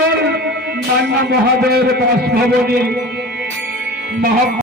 ছিলেন মান্না মহাদেব বাসভবনে মহা